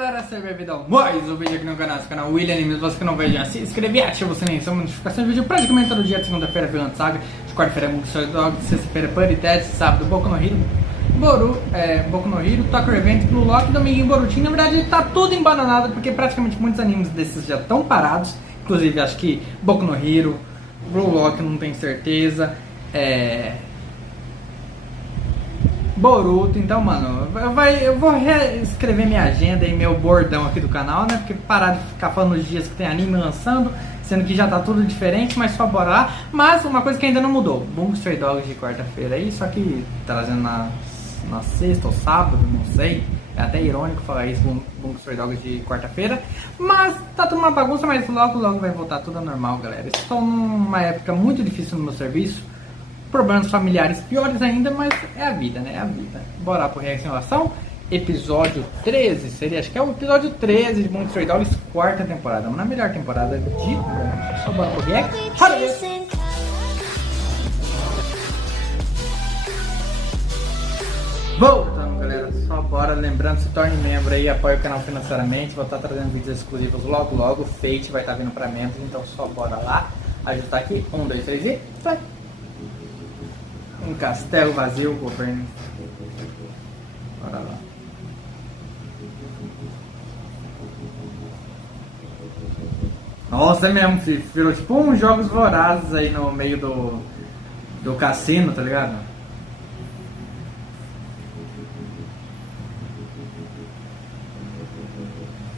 galera, seja bem-vindo a mais um vídeo aqui no canal William Animes. Você que não veio já se inscreve, ativa o sininho, são notificações de vídeo praticamente todo dia. De segunda-feira Vinland Saga, de quarta-feira é Monkey Dog, de sexta-feira Puri Test, sábado Boku no Hero, Boku no Hero, Tokyo Revenge, Blue Lock, domingo em Boruto. Na verdade tá tudo embananado porque praticamente muitos animes desses já estão parados. Inclusive acho que Boku no Hero, Blue Lock não tenho certeza, Boruto. Então, mano, eu vou reescrever minha agenda e meu bordão aqui do canal, né? Porque parar de ficar falando os dias que tem anime lançando, sendo que já tá tudo diferente, mas só bora lá. Mas uma coisa que ainda não mudou: Bungo Stray Dogs de quarta-feira aí, só que trazendo na sexta ou sábado, não sei. É até irônico falar isso, Bungo Stray Dogs de quarta-feira. Mas tá tudo uma bagunça, mas logo vai voltar tudo ao normal, galera. Estou numa época muito difícil no meu serviço. Problemas familiares piores ainda, mas é a vida, né? É a vida. Bora pro reação. Episódio 13, seria, acho que é o episódio 13 de Bungo Stray Dogs, quarta temporada. Na melhor temporada de longe. Só bora pro react. Voltando, galera, só bora. Lembrando, se torne membro aí, apoie o canal financeiramente. Vou estar trazendo vídeos exclusivos logo. Fate vai estar vindo pra membros, então só bora lá. Ajustar aqui, 1, 2, 3 e vai. Um castelo vazio, governo. Bora lá. Nossa, é mesmo, filho. Virou tipo uns jogos vorazes aí no meio do cassino, tá ligado?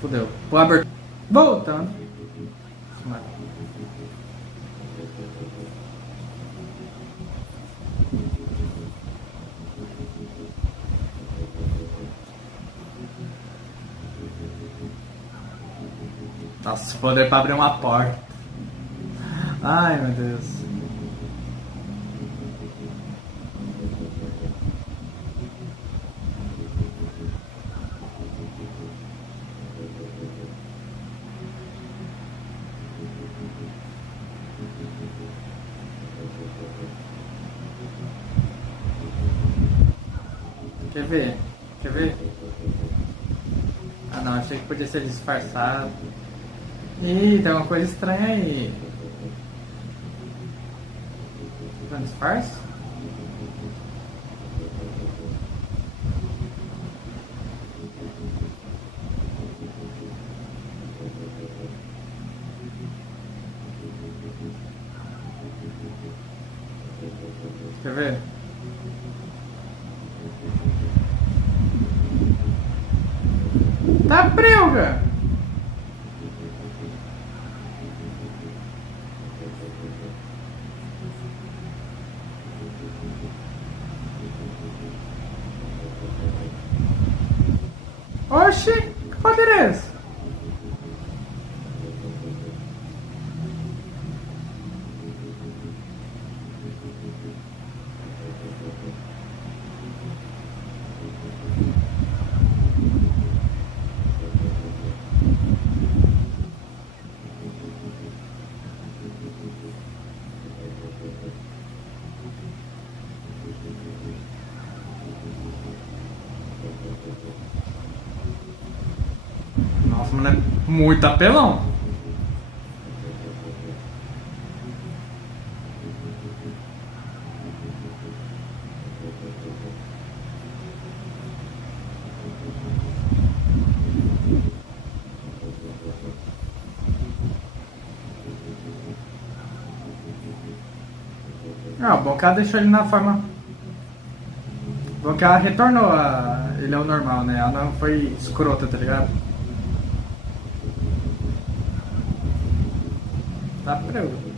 Fudeu. Pô, abertura. Voltando. Nossa, poder pra abrir uma porta. Ai, meu Deus. Quer ver? Ah não, achei que podia ser disfarçado. Ih, tem uma coisa estranha aí. Tá disfarce? Quer ver? Tá preuga! Oxi, que poder é esse? Nossa, mano, é muito apelão. Ah, bom que ela deixou ele na forma. Bom que ela retornou ele ao normal, né? Ela não foi escrota, tá ligado? Tá pra eu.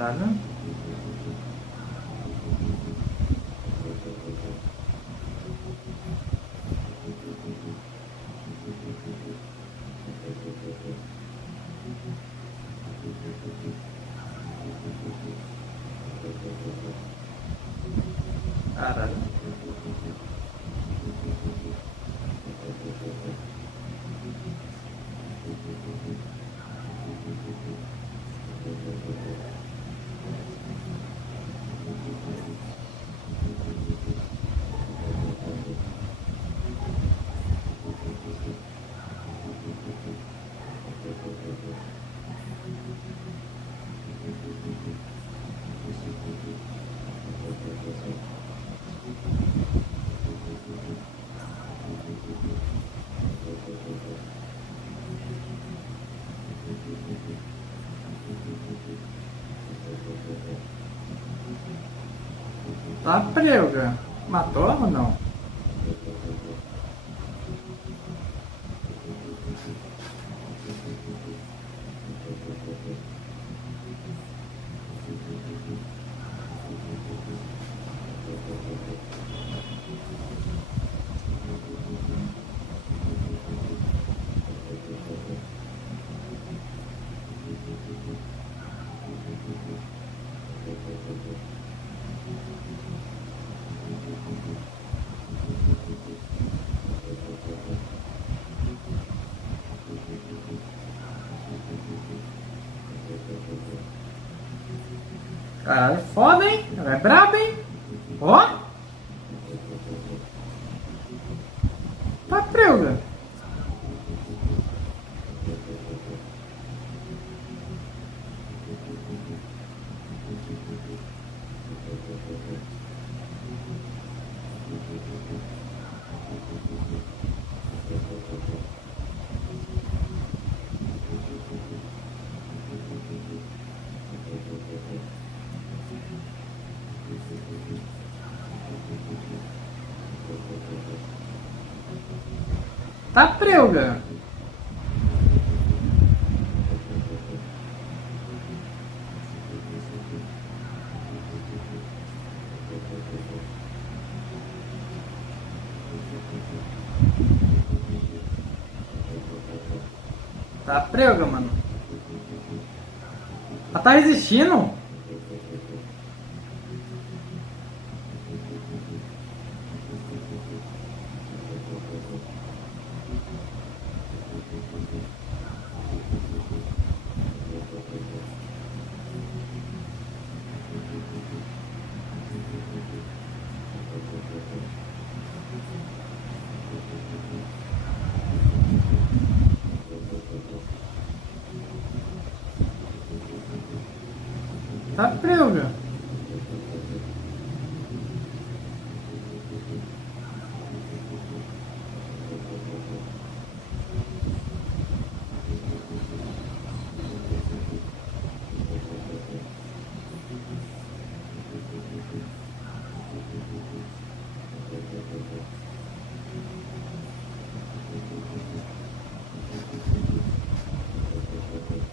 Tá vendo? Caralho. Tá prega. Matou ela ou não? Caralho, foda, hein? Ela é braba, hein? Ó! Tá prega. Tá prega. Tá prega, mano. Ela tá resistindo? Tá prega.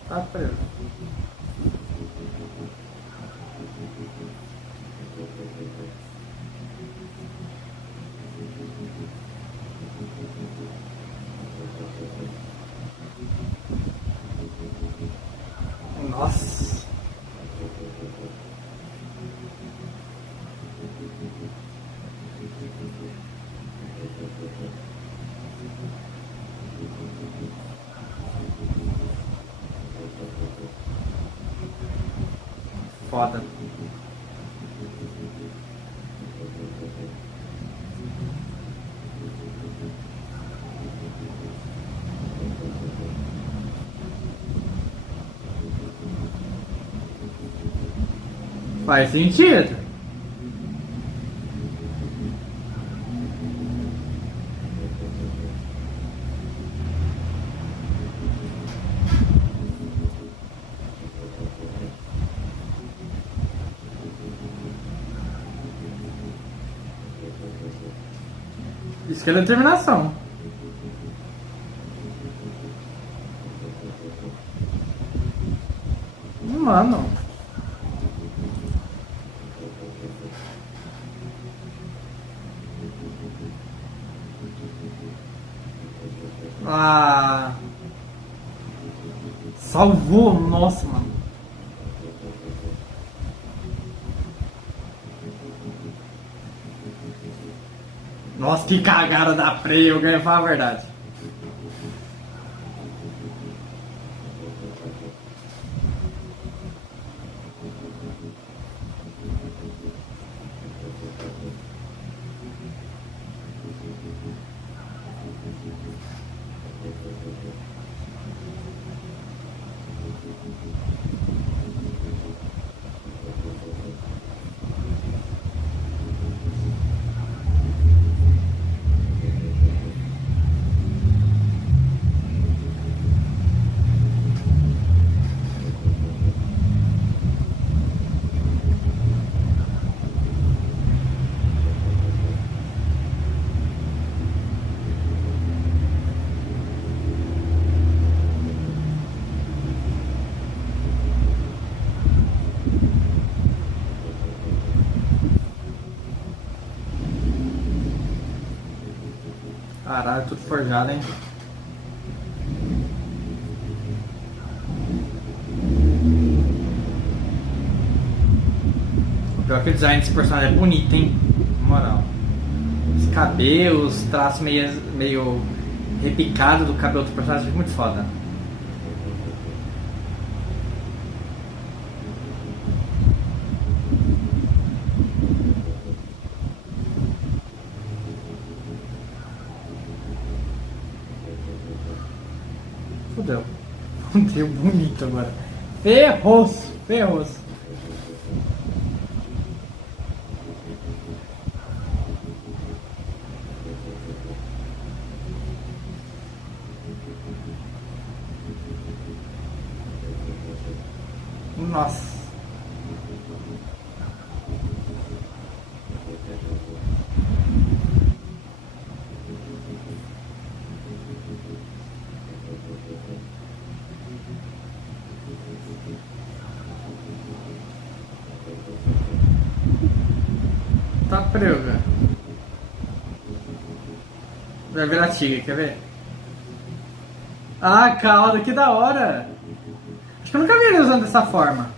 Tá prega. Nossa. Foda. Faz sentido. Isso que é determinação. Mano. Ah. Salvou. Nossa, mano. Nossa, que cagada da Prey, eu ganhei, falar a verdade. Caralho, tudo forjado, hein? O pior que o design desse personagem é bonito, hein? Na moral. Os cabelos, traço meio repicado do cabelo do personagem, muito foda. Fudeu. Fudeu bonito agora. Ferros! Ferros! Nossa. Tá prega. Vai virar tigre, quer ver? Ah, cauda, que da hora! Acho que eu nunca vi ele usando dessa forma.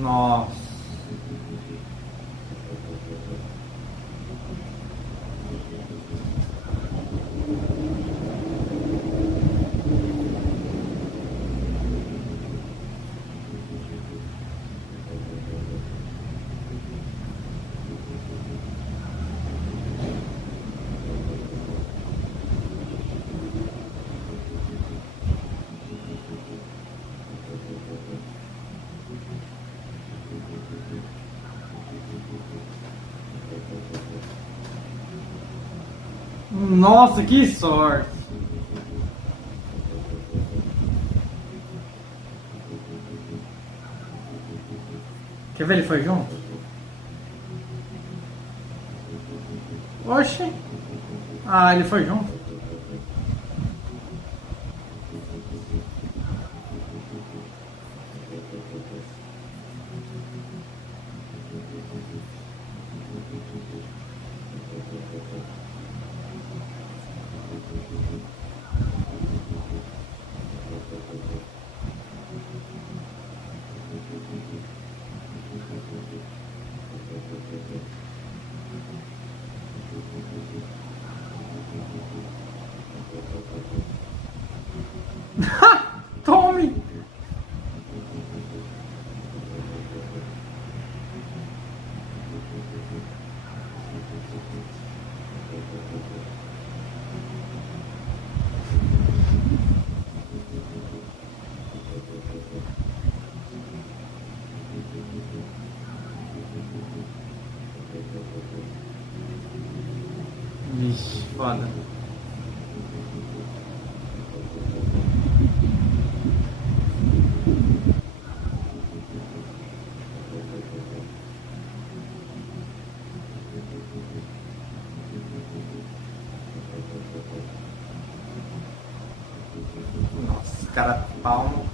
Nossa. Nossa, que sorte! Quer ver, ele foi junto? Oxi! Ah, ele foi junto? Vixe, foda. Nossa, cara, palmo.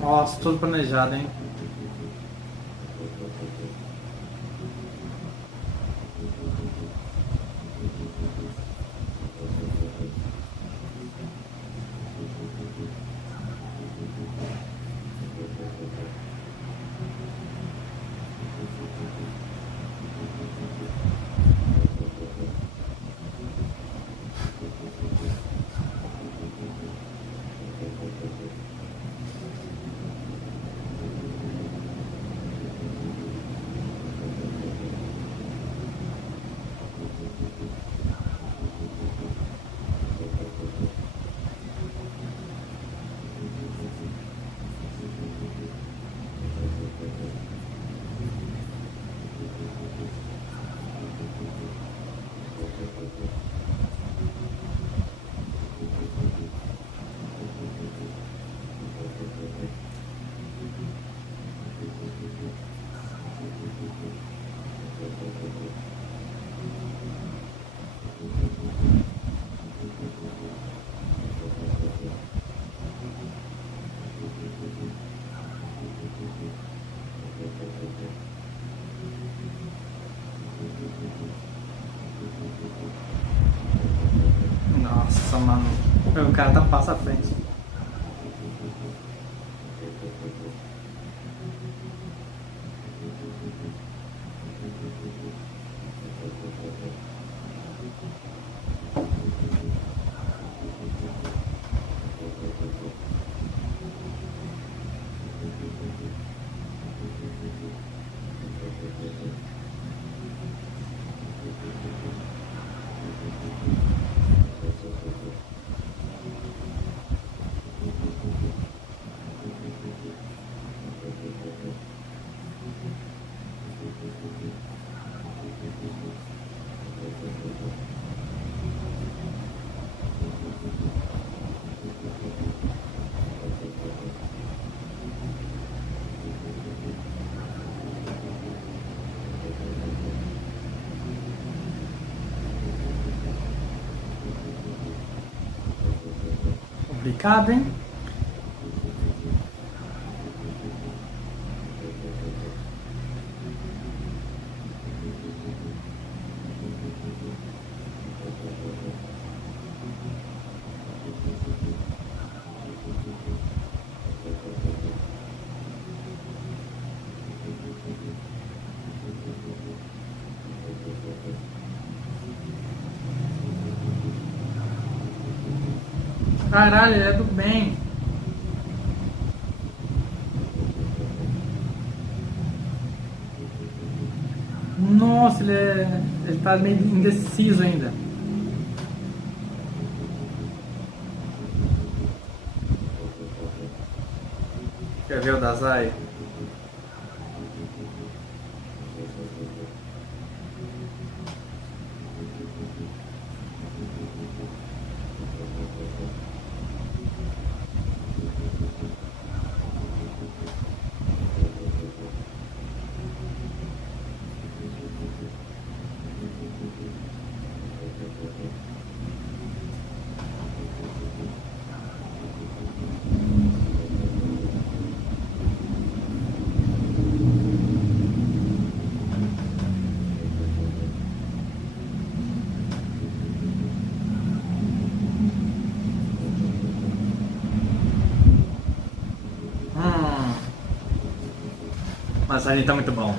Nossa, tudo planejado, hein? Nossa, mano. O cara tá um passo à frente. Complicado, hein? Caralho, ele é do bem. Nossa, ele tá meio indeciso ainda. Quer ver o Dazai? Massagem tá muito bom.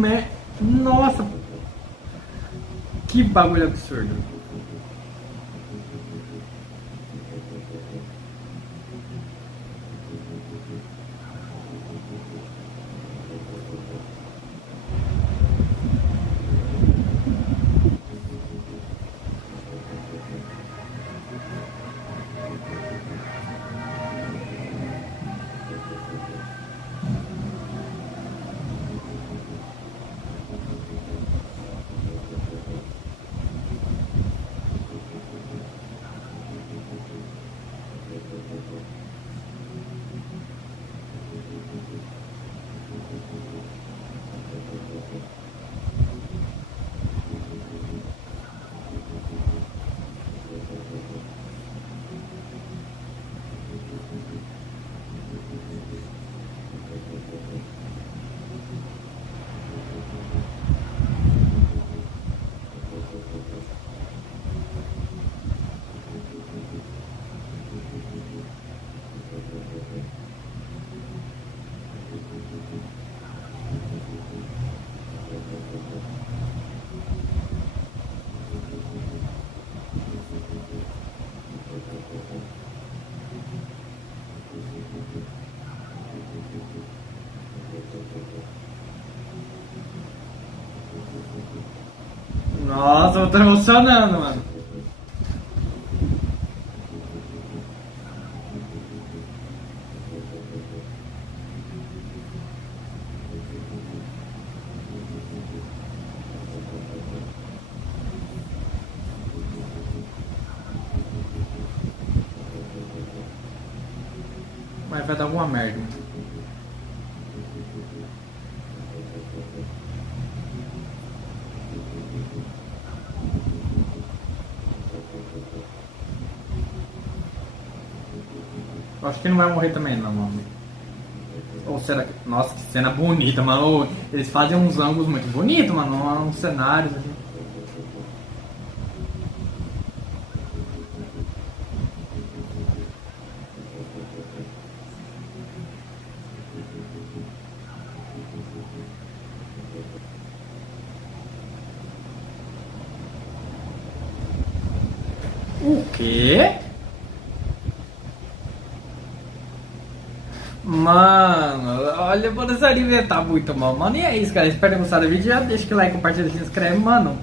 Né? Nossa, que bagulho absurdo. Nossa, eu tô emocionando, mano. Mas vai dar alguma merda. Eu acho que não vai morrer também não, mano. Ou será que... Nossa, que cena bonita, mano. Eles fazem uns ângulos muito bonitos, mano. Uns cenários assim. O quê? Mano, olha, por esse anime tá muito mal, mano. E é isso, galera. Espero ter gostado do vídeo. Já deixa o like, compartilha, se inscreve, mano.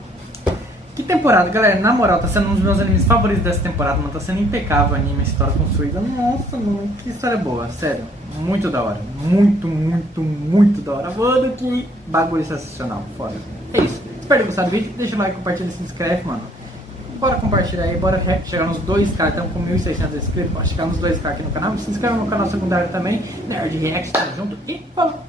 Que temporada, galera. Na moral, tá sendo um dos meus animes favoritos dessa temporada, mano. Tá sendo impecável o anime, a história construída. Nossa, mano, que história boa, sério. Muito da hora. Muito, muito, muito da hora. Mano, que bagulho sensacional. Foda. É isso. Espero ter gostado do vídeo. Deixa o like, compartilha, se inscreve, mano. Bora compartilhar aí, bora chegar nos 2k, estamos com 1.600 inscritos, bora chegar nos 2k aqui no canal, se inscreva no canal secundário também, Nerd React, tamo junto e falou!